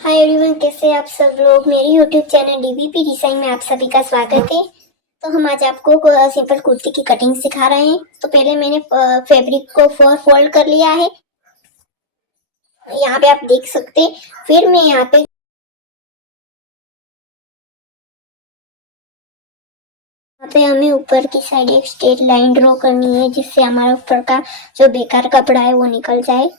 Hi everyone, कैसे आप सब लोग। मेरे यूट्यूब चैनल डीवीपी डिजाइन में आप सभी का स्वागत है। तो हम आज आपको सिंपल कुर्ती की कटिंग सिखा रहे हैं। तो पहले मैंने फैब्रिक को 4 फोल्ड कर लिया है, यहाँ पे आप देख सकते हैं। फिर मैं यहाँ पे हमें ऊपर की साइड एक स्ट्रेट लाइन ड्रॉ करनी है, जिससे हमारा ऊपर का जो बेकार कपड़ा है वो निकल जाए।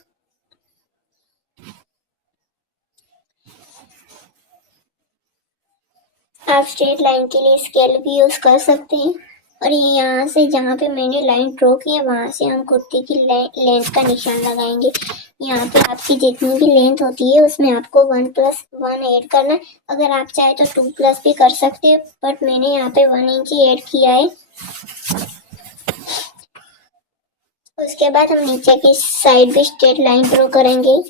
आप स्ट्रेट लाइन के लिए स्केल भी यूज कर सकते हैं। और ये यहाँ से जहाँ पे मैंने लाइन ड्रॉ की है, वहां से हम कुर्ती की लेंथ का निशान लगाएंगे। यहाँ पे आपकी जितनी भी लेंथ होती है उसमें आपको 1+1 ऐड करना है। अगर आप चाहे तो 2+ भी कर सकते हैं, बट मैंने यहाँ पे 1 इंच ही ऐड किया है। उसके बाद हम नीचे की साइड भी स्ट्रेट लाइन ड्रॉ करेंगे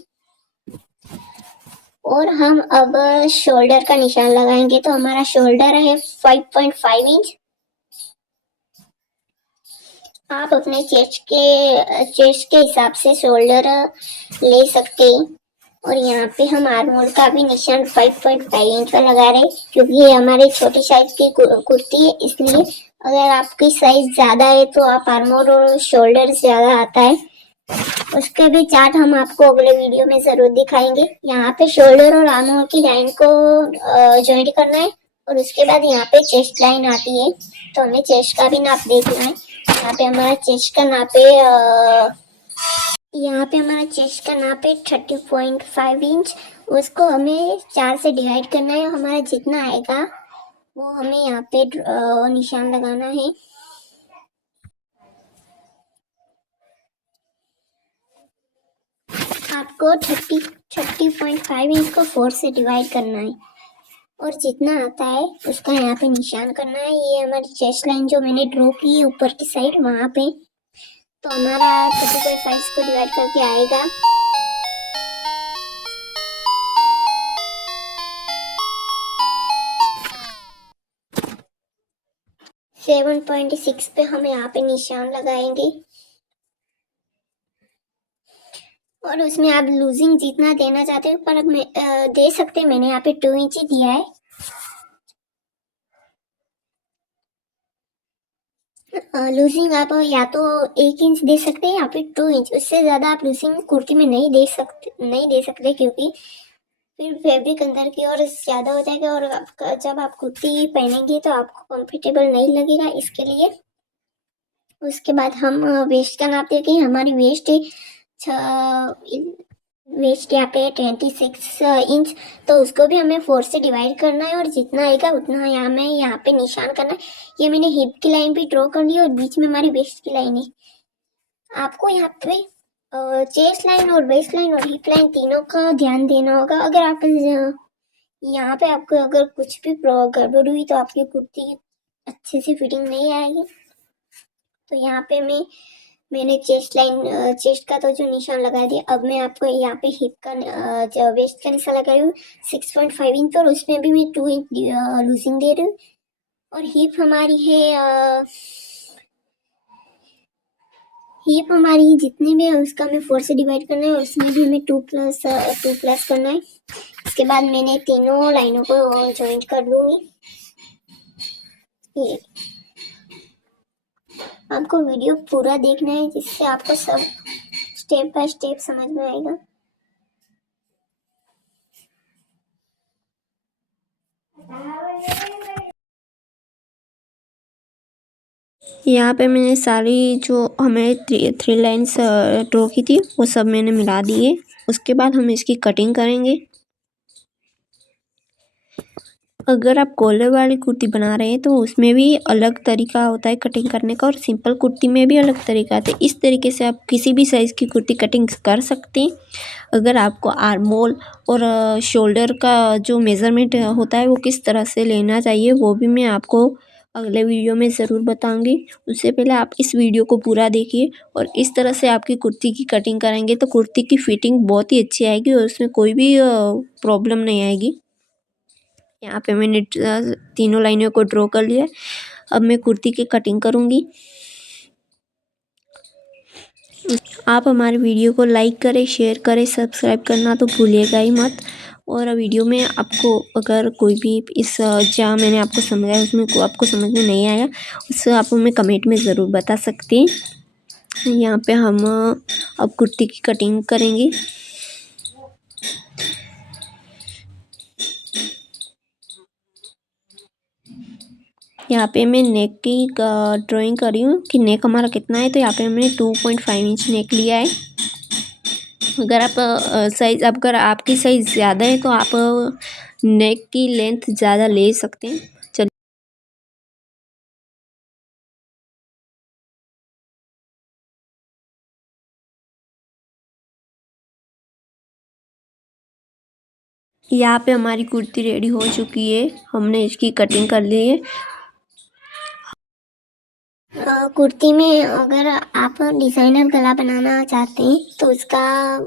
और हम अब शोल्डर का निशान लगाएंगे। तो हमारा शोल्डर है 5.5 इंच। आप अपने चेस्ट के हिसाब से शोल्डर ले सकते हैं। और यहाँ पे हम आर्मोल का भी निशान 5.5 इंच का लगा रहे हैं, क्योंकि ये हमारे छोटी साइज की कुर्ती है। इसलिए अगर आपकी साइज ज्यादा है तो आप आर्मोल और शोल्डर ज्यादा आता है। उसके भी चार्ट हम आपको अगले वीडियो में जरूर दिखाएंगे। यहाँ पे शोल्डर और आर्मोल की लाइन को ज्वाइंट करना है। और उसके बाद यहाँ पे चेस्ट लाइन आती है, तो हमें चेस्ट का भी नाप देखना है। यहाँ पे हमारा चेस्ट का नाप है यहाँ पे हमारा चेस्ट का नाप है 30.5 इंच। उसको हमें 4 से डिवाइड करना है। हमारा जितना आएगा वो हमें यहाँ पे निशान लगाना है। आपको 30.5 इंच को 4 से डिवाइड करना है और जितना आता है उसका यहाँ पे निशान करना है। ये हमारी चेस्ट लाइन जो मैंने ड्रॉ की है ऊपर की साइड, वहां पे। तो हमारा 30.5 को डिवाइड करके आएगा 7.6 पे। हम यहाँ पे निशान लगाएंगे और उसमें आप लूजिंग जितना देना चाहते हो पर दे सकते हैं। मैंने यहाँ पे 2 इंच ही दिया है। लूजिंग आप या तो 1 इंच दे सकते हैं या फिर 2 इंच। उससे ज्यादा आप लूजिंग कुर्ती में नहीं दे सकते, क्योंकि फिर फैब्रिक अंदर की ओर ज्यादा हो जाएगा और जब आप कुर्ती पहनेंगे तो आपको कंफर्टेबल नहीं लगेगा। इसके लिए उसके बाद हम वेस्ट का नाप देखें। हमारी वेस्ट यहाँ पे 26 इंच। तो उसको भी हमें 4 से डिवाइड करना है और जितना आएगा उतना यहाँ पे निशान करना है। ये मैंने हिप की लाइन भी ड्रॉ कर ली और बीच में हमारी वेस्ट की लाइन है। आपको यहाँ पे चेस्ट लाइन और वेस्ट लाइन और हिप लाइन तीनों का ध्यान देना होगा। अगर आप यहाँ पे आपको अगर कुछ भी गड़बड़ हुई तो आपकी कुर्ती अच्छे से फिटिंग नहीं आएगी। तो यहाँ पे मैंने चेस्ट का तो जो निशान लगा दिया। अब मैं आपको यहाँ पे हिप का वेस्ट का निशान लगा रही हूँ 6.5 इंच, और उसमें भी मैं 2 इंच लूजिंग दे रही हूँ। और हिप हमारी जितने भी है उसका हमें 4 से डिवाइड करना है और उसमें भी हमें 2+ करना है। इसके बाद मैंने तीनों लाइनों को ज्वाइंट कर लूंगी। ये आपको वीडियो पूरा देखना है, जिससे आपको सब स्टेप बाय स्टेप समझ में आएगा। यहाँ पे मैंने सारी जो हमें थ्री लाइन्स ड्रॉ की थी वो सब मैंने मिला दिए। उसके बाद हम इसकी कटिंग करेंगे। अगर आप कॉलर वाली कुर्ती बना रहे हैं तो उसमें भी अलग तरीका होता है कटिंग करने का, और सिंपल कुर्ती में भी अलग तरीका आता है। इस तरीके से आप किसी भी साइज़ की कुर्ती कटिंग कर सकते हैं। अगर आपको आर्मोल और शोल्डर का जो मेज़रमेंट होता है वो किस तरह से लेना चाहिए वो भी मैं आपको अगले वीडियो में ज़रूर बताऊंगी। उससे पहले आप इस वीडियो को पूरा देखिए और इस तरह से आपकी कुर्ती की कटिंग करेंगे तो कुर्ती की फिटिंग बहुत ही अच्छी आएगी और उसमें कोई भी प्रॉब्लम नहीं आएगी। यहाँ पे मैंने तीनों लाइनों को ड्रॉ कर लिया। अब मैं कुर्ती की कटिंग करूँगी। आप हमारे वीडियो को लाइक करें, शेयर करें, सब्सक्राइब करना तो भूलिएगा ही मत। और वीडियो में आपको अगर कोई भी इस जहाँ मैंने आपको समझाया उसमें आपको समझ में नहीं आया, उससे आप हमें कमेंट में ज़रूर बता सकते हैं। यहाँ पे हम अब कुर्ती की कटिंग करेंगे। यहाँ पे मैं नेक की ड्राइंग कर रही हूँ कि नेक हमारा कितना है। तो यहाँ पे मैंने 2.5 इंच नेक लिया है। अगर आप साइज़ अगर आपकी साइज़ ज़्यादा है तो आप नेक की लेंथ ज़्यादा ले सकते हैं। चलिए यहाँ पे हमारी कुर्ती रेडी हो चुकी है, हमने इसकी कटिंग कर ली है। कुर्ती में अगर आप डिज़ाइनर गला बनाना चाहते हैं तो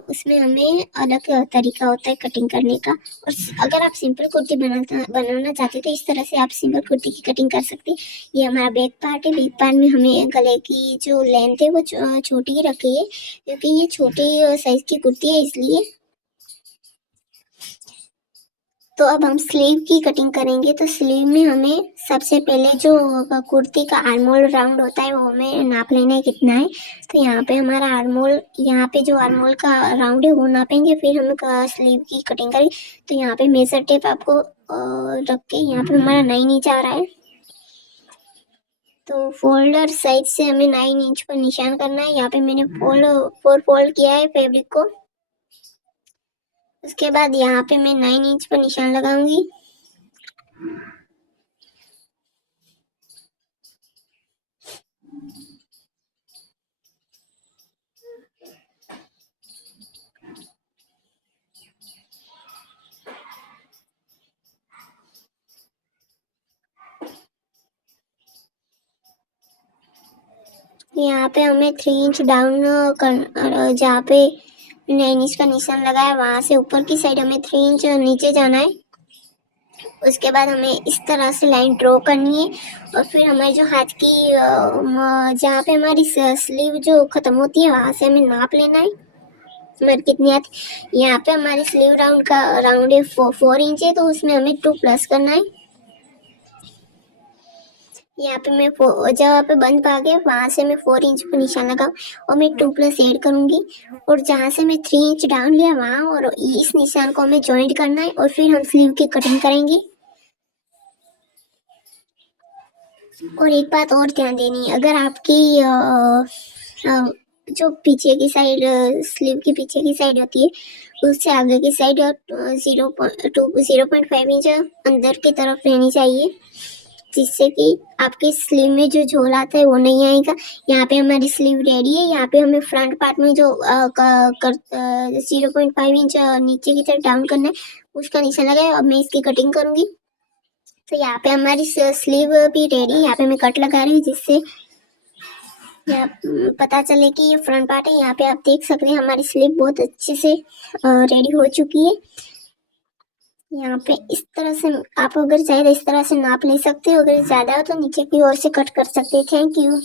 उसमें हमें अलग तरीका होता है कटिंग करने का। और अगर आप सिंपल कुर्ती बनाना चाहते हैं तो इस तरह से आप सिंपल कुर्ती की कटिंग कर सकते हैं। ये हमारा बैक पार्ट है। बैक पार्ट में हमें गले की जो लेंथ है वो छोटी ही रखी है, क्योंकि ये छोटी साइज़ की कुर्ती है इसलिए। तो अब हम स्लीव की कटिंग करेंगे। तो स्लीव में हमें सबसे पहले जो कुर्ती का आर्मोल राउंड होता है वो हमें नाप लेना है कितना है। तो यहाँ पे हमारा आर्मोल, यहाँ पे जो आर्मोल का राउंड है वो नापेंगे, फिर हम स्लीव की कटिंग करेंगे। तो यहाँ पे मेजर टेप आपको रख के यहाँ पे हमारा 9 इंच आ रहा है। तो फोल्डर साइज से हमें 9 इंच पर निशान करना है। यहाँ पे मैंने फोल्ड किया है फैब्रिक को। उसके बाद यहाँ पे मैं 9 इंच पर निशान लगाऊंगी। यहाँ पे हमें 3 इंच डाउन जहाँ पे 9 इंच का निशान लगाया वहाँ से ऊपर की साइड हमें 3 इंच नीचे जाना है। उसके बाद हमें इस तरह से लाइन ड्रॉ करनी है। और फिर हमारे जो हाथ की जहाँ पे हमारी स्लीव जो ख़त्म होती है वहाँ से हमें नाप लेना है हमारी कितनी आती। यहाँ पे हमारी स्लीव राउंड है 4 इंच है, तो उसमें हमें 2 प्लस करना है। यहाँ पे मैं जहाँ पे बंद भाग है वहाँ से मैं 4 इंच पर निशान लगाऊँ और मैं 2 प्लस ऐड करूँगी। और जहाँ से मैं 3 इंच डाउन लिया वहाँ और इस निशान को हमें जॉइंट करना है और फिर हम स्लीव की कटिंग करेंगे। और एक बात और ध्यान देनी है, अगर आपकी जो पीछे की साइड स्लीव की पीछे की साइड होती है उससे आगे की साइड 0.5 इंच अंदर की तरफ रहनी चाहिए, जिससे कि आपके स्लीव में जो झोल आता है वो नहीं आएगा। यहाँ पे हमारी स्लीव रेडी है। यहाँ पे हमें फ्रंट पार्ट में जो 0.5 इंच नीचे की तरफ डाउन करना है उसका निशान लगाया। अब मैं इसकी कटिंग करूँगी। तो यहाँ पे हमारी स्लीव भी रेडी है। यहाँ पे मैं कट लगा रही हूँ जिससे यहाँ पता चले कि ये फ्रंट पार्ट है। यहाँ पे आप देख सकते हैं हमारी स्लीव बहुत अच्छे से रेडी हो चुकी है। यहाँ पे इस तरह से आप अगर चाहे तो इस तरह से नाप ले सकते हो, अगर ज़्यादा हो तो नीचे की ओर से कट कर सकते हैं। Thank you.